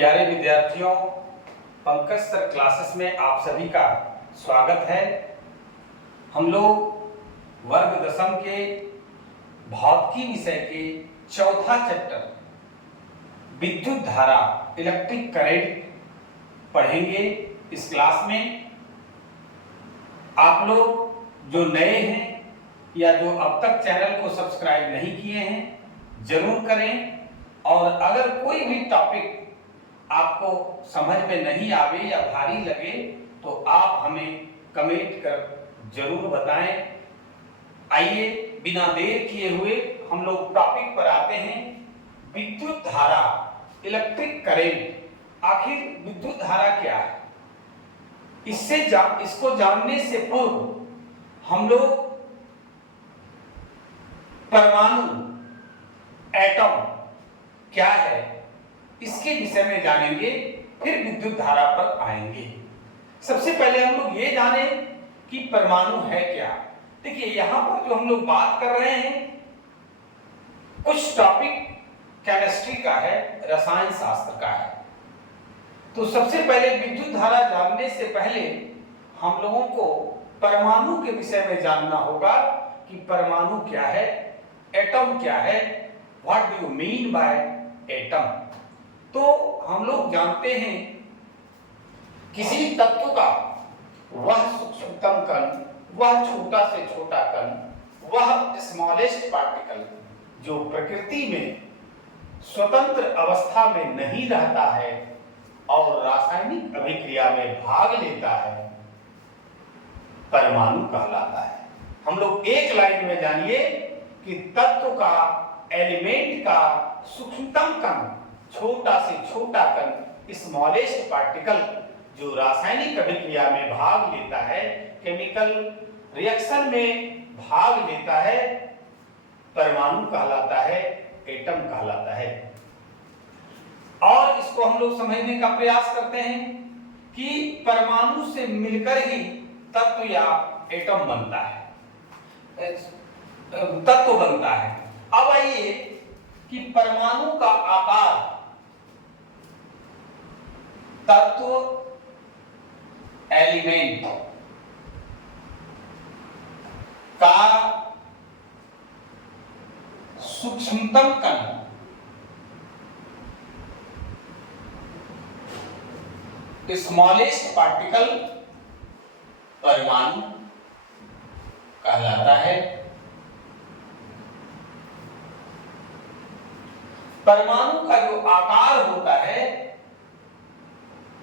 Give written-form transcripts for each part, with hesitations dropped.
प्यारे विद्यार्थियों, Pankaj sir classes में आप सभी का स्वागत है। हम लोग वर्ग दशम के भौतिकी विषय के चौथा चैप्टर विद्युत धारा इलेक्ट्रिक करंट पढ़ेंगे। इस क्लास में आप लोग जो नए हैं या जो अब तक चैनल को सब्सक्राइब नहीं किए हैं जरूर करें, और अगर कोई भी टॉपिक आपको समझ में नहीं आवे या भारी लगे तो आप हमें कमेंट कर जरूर बताएं। आइए बिना देर किए हुए हम लोग टॉपिक पर आते हैं। विद्युत धारा इलेक्ट्रिक करंट। आखिर विद्युत धारा क्या है? इसको जानने से पूर्व हम लोग परमाणु एटम क्या है इसके विषय में जानेंगे, फिर विद्युत धारा पर आएंगे। सबसे पहले हम लोग ये जाने कि परमाणु है क्या। देखिए यहां पर जो हम लोग बात कर रहे हैं कुछ टॉपिक केमिस्ट्री का है, रसायन शास्त्र का है। तो सबसे पहले विद्युत धारा जानने से पहले हम लोगों को परमाणु के विषय में जानना होगा कि परमाणु क्या है, एटम क्या है, what do you mean by atom. तो हम लोग जानते हैं किसी तत्व का वह सूक्ष्मतम कण, वह छोटा से छोटा कण, वह स्मॉलेस्ट पार्टिकल जो प्रकृति में स्वतंत्र अवस्था में नहीं रहता है और रासायनिक अभिक्रिया में भाग लेता है, परमाणु कहलाता है। हम लोग एक लाइन में जानिए कि तत्व का, एलिमेंट का सूक्ष्मतम कण, छोटा से छोटा कण, स्मॉलेस्ट पार्टिकल जो रासायनिक अभिक्रिया में भाग लेता है, केमिकल रिएक्शन में भाग लेता है, परमाणु कहलाता है, एटम कहलाता है। और इसको हम लोग समझने का प्रयास करते हैं कि परमाणु से मिलकर ही तत्व या एटम बनता है, तत्व बनता है। अब आइए कि परमाणु का आकार तत्व, एलिमेंट का सूक्ष्मतम कण स्मॉलेस्ट पार्टिकल परमाणु कहलाता है। परमाणु का जो आकार होता है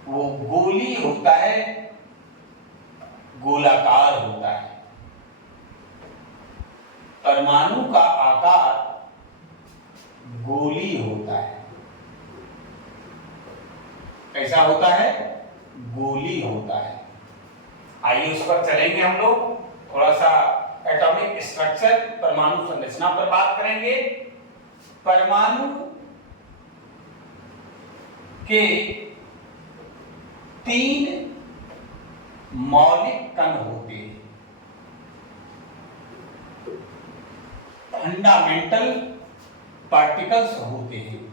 वो गोली होता है, गोलाकार होता है। परमाणु का आकार गोली होता है। कैसा होता है? गोली होता है। आइए उस पर चलेंगे। हम लोग थोड़ा सा एटॉमिक स्ट्रक्चर, परमाणु संरचना पर बात करेंगे। परमाणु के 3 मौलिक कण होते हैं। फंडामेंटल पार्टिकल्स होते हैं।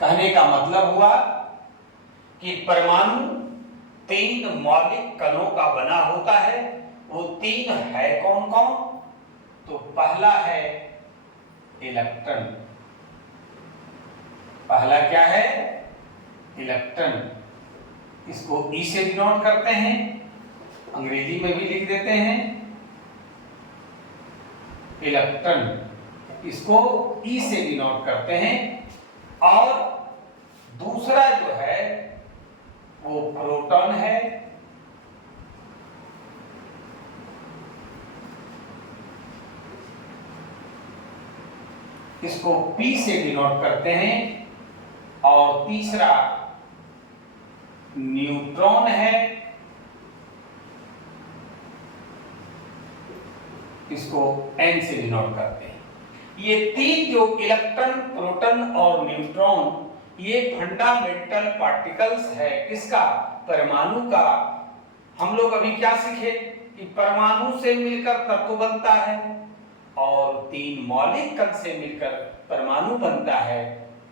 कहने का मतलब हुआ कि परमाणु 3 मौलिक कणों का बना होता है। वो 3 है कौन कौन? तो पहला है इलेक्ट्रॉन। पहला क्या है? इलेक्ट्रॉन। इसको ई से डिनोट करते हैं, अंग्रेजी में भी लिख देते हैं इलेक्ट्रॉन। इसको ई से डिनोट करते हैं। और दूसरा जो है वो प्रोटॉन है। इसको P से डिनोट करते हैं। और तीसरा न्यूट्रॉन है। इसको N से डिनोट करते हैं। ये 3 जो इलेक्ट्रॉन, प्रोटॉन और न्यूट्रॉन, ये फंडामेंटल पार्टिकल्स है किसका? परमाणु का। हम लोग अभी क्या सीखे कि परमाणु से मिलकर तत्व बनता है और 3 मौलिक कण से मिलकर परमाणु बनता है।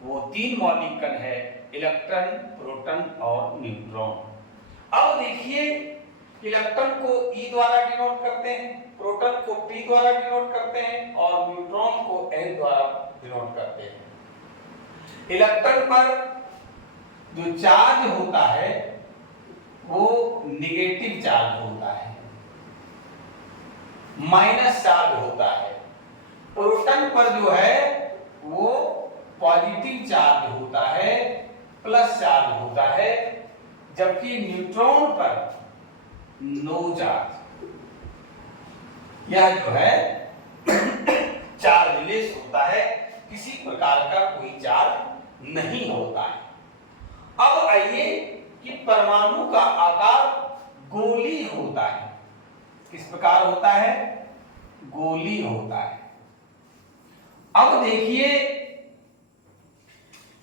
वो 3 मौलिक कण है इलेक्ट्रॉन, प्रोटॉन और न्यूट्रॉन। अब देखिए, इलेक्ट्रॉन को E द्वारा डिनोट करते हैं, प्रोटॉन को P द्वारा डिनोट करते हैं और न्यूट्रॉन को N द्वारा डिनोट करते हैं। इलेक्ट्रॉन पर जो चार्ज होता है वो निगेटिव चार्ज होता है, माइनस चार्ज होता है। प्रोटॉन पर जो है वो पॉजिटिव चार्ज होता है, प्लस चार्ज होता है, जबकि न्यूट्रॉन पर नो चार्ज। यह जो है चार्जलेस होता है, किसी प्रकार का कोई चार्ज नहीं होता है। अब आइए कि परमाणु का आकार गोली होता है। किस प्रकार होता है? गोली होता है। अब देखिए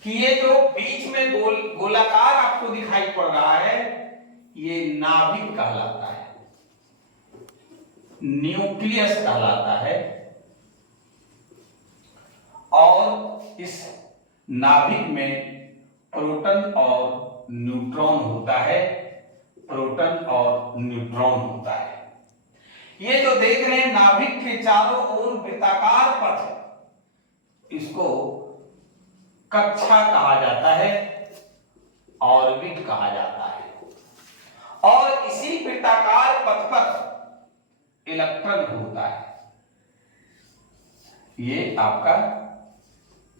कि ये जो बीच में गोलाकार आपको दिखाई पड़ रहा है, ये नाभिक कहलाता है, न्यूक्लियस कहलाता है। और इस नाभिक में प्रोटॉन और न्यूट्रॉन होता है, प्रोटॉन और न्यूट्रॉन होता है। ये जो देख रहे हैं नाभिक के चारों ओर वृत्ताकार पथ, इसको कक्षा कहा जाता है, ऑर्बिट कहा जाता है। और इसी वृत्ताकार पथ पर इलेक्ट्रॉन होता है। ये आपका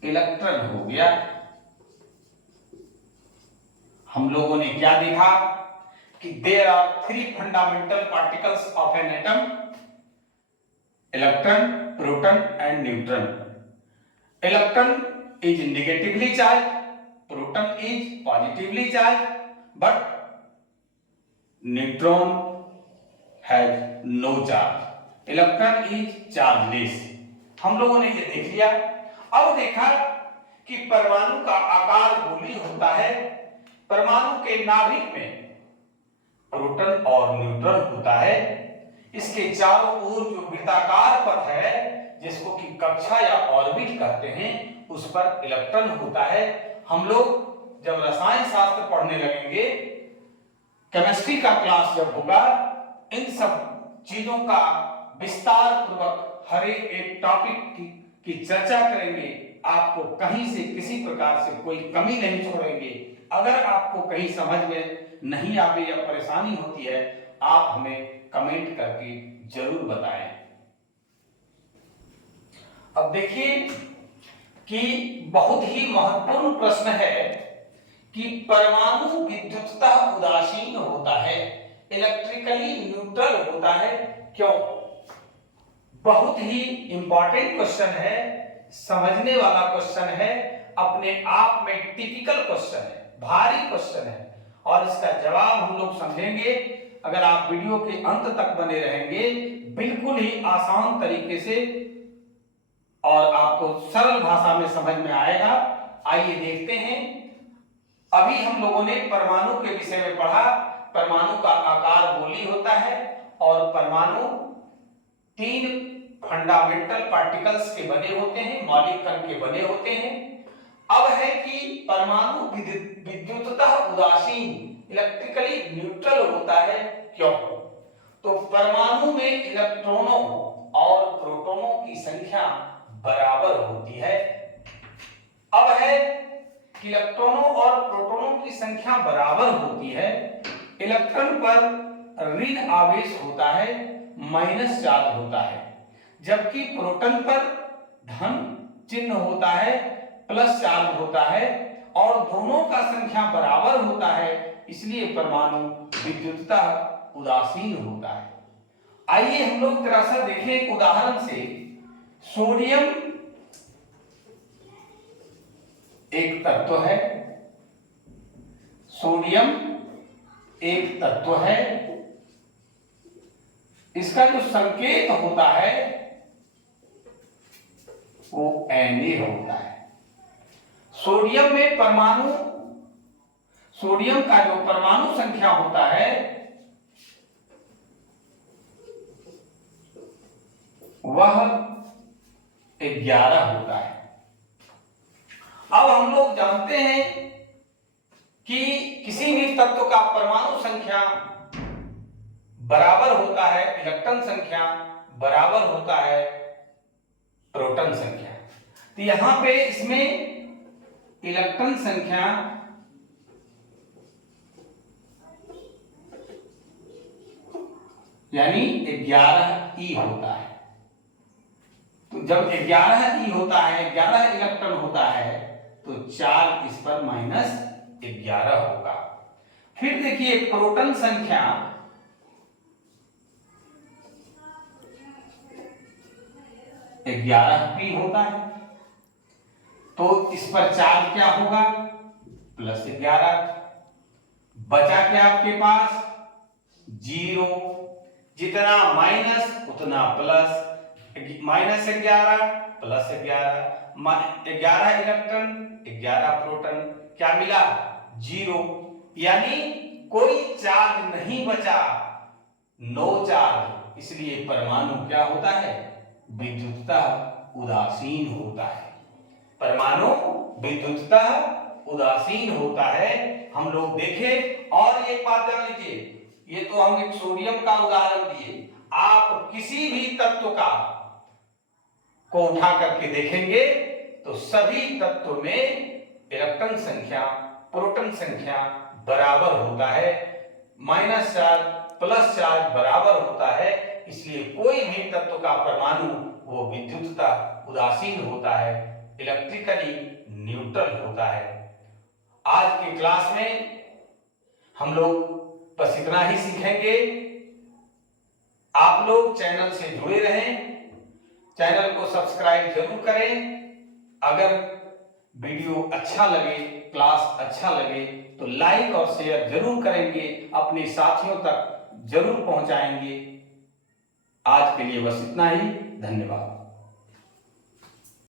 इलेक्ट्रॉन हो गया। हम लोगों ने क्या देखा कि there are 3 fundamental particles of an atom, electron, proton and neutron. Electron is negatively charged, proton is positively charged, but neutron has no charge. Electron is chargeless. हम लोगों ने ये देख लिया। अब देखा कि परमाणु का आकार गोली होता है। परमाणु के नाभिक में प्रोटॉन और न्यूट्रॉन होता है। इसके चारों ओर जो वृत्ताकार पथ है, जिसको कि कक्षा या ऑर्बिट कहते हैं, उस पर इलेक्ट्रॉन होता है। हम लोग जब रसायन शास्त्र पढ़ने लगेंगे, केमिस्ट्री का क्लास जब होगा, इन सब चीजों का विस्तार पूर्वक हर एक टॉपिक की चर्चा करेंगे। आपको कहीं से किसी प्रकार से कोई कमी नहीं छोड़ेंगे। अगर आपको कहीं समझ में नहीं आवे या परेशानी होती है, आप हमें कमेंट करके जरूर बताएं। अब देखिए कि बहुत ही महत्वपूर्ण प्रश्न है कि परमाणु विद्युततः उदासीन होता है, इलेक्ट्रिकली न्यूट्रल होता है, क्यों? बहुत ही इंपॉर्टेंट क्वेश्चन है, समझने वाला क्वेश्चन है, अपने आप में टिपिकल क्वेश्चन है, भारी क्वेश्चन है, और इसका जवाब हम लोग समझेंगे। अगर आप वीडियो के अंत तक बने रहेंगे, बिल्कुल ही आसान तरीके से और आपको सरल भाषा में समझ में आएगा। आइए देखते हैं। अभी हम लोगों ने परमाणु के विषय में पढ़ा। परमाणु का आकार गोली होता है और परमाणु 3 फंडामेंटल पार्टिकल्स के बने होते हैं, मौलिक कण के बने होते हैं। अब है कि परमाणु विद्युततः उदासीन, इलेक्ट्रिकली न्यूट्रल होता है, क्यों? तो परमाणु में इलेक्ट्रॉनों और प्रोटॉनों की संख्या बराबर होती है। अब है कि इलेक्ट्रॉनों और प्रोटॉनों की संख्या बराबर होती है। इलेक्ट्रॉन पर ऋण आवेश होता है, माइनस चार्ज होता है, जबकि प्रोटॉन पर धन चिन्ह होता है, प्लस चार्ज होता है, और दोनों का संख्या बराबर होता है, इसलिए परमाणु विद्युततः उदासीन होता है। आइए हम लोग जरा सा देखें एक उदाहरण से। सोडियम एक तत्व है, सोडियम एक तत्व है। इसका जो संकेत होता है वो Na होता है। सोडियम में परमाणु, सोडियम का जो परमाणु संख्या होता है वह 11 होता है। अब हम लोग जानते हैं कि किसी भी तत्व का परमाणु संख्या बराबर होता है, इलेक्ट्रॉन संख्या बराबर होता है प्रोटॉन संख्या। तो यहां पे इसमें इलेक्ट्रॉन संख्या यानी 11 होता है। तो जब 11 होता है, 11 इलेक्ट्रॉन होता है, तो 4 इस पर -11 होगा। फिर देखिए प्रोटॉन संख्या p होता है, तो इस पर चार्ज क्या होगा, +11। बचा क्या आपके पास, 0। जितना माइनस उतना प्लस, -11 +11, 11 इलेक्ट्रॉन 11 प्रोटॉन, क्या मिला, 0। यानी कोई चार्ज नहीं बचा, नो चार्ज। इसलिए परमाणु क्या होता है, विद्युततः उदासीन होता है। परमाणु विद्युततः उदासीन होता है। हम लोग देखें, और एक बात जान लीजिए, ये तो हम एक सोडियम का उदाहरण दिए, आप किसी भी तत्व का को उठा करके देखेंगे तो सभी तत्व में इलेक्ट्रॉन संख्या प्रोटॉन संख्या बराबर होता है, माइनस चार्ज प्लस चार्ज बराबर होता है। इसलिए कोई भी तत्व का परमाणु वो विद्युततः उदासीन होता है, इलेक्ट्रिकली न्यूट्रल होता है। आज की क्लास में हम लोग बस इतना ही सीखेंगे। आप लोग चैनल से जुड़े रहें, चैनल को सब्सक्राइब जरूर करें। अगर वीडियो अच्छा लगे, क्लास अच्छा लगे तो लाइक और शेयर जरूर करेंगे, अपने साथियों तक जरूर पहुंचाएंगे। आज के लिए बस इतना ही, धन्यवाद।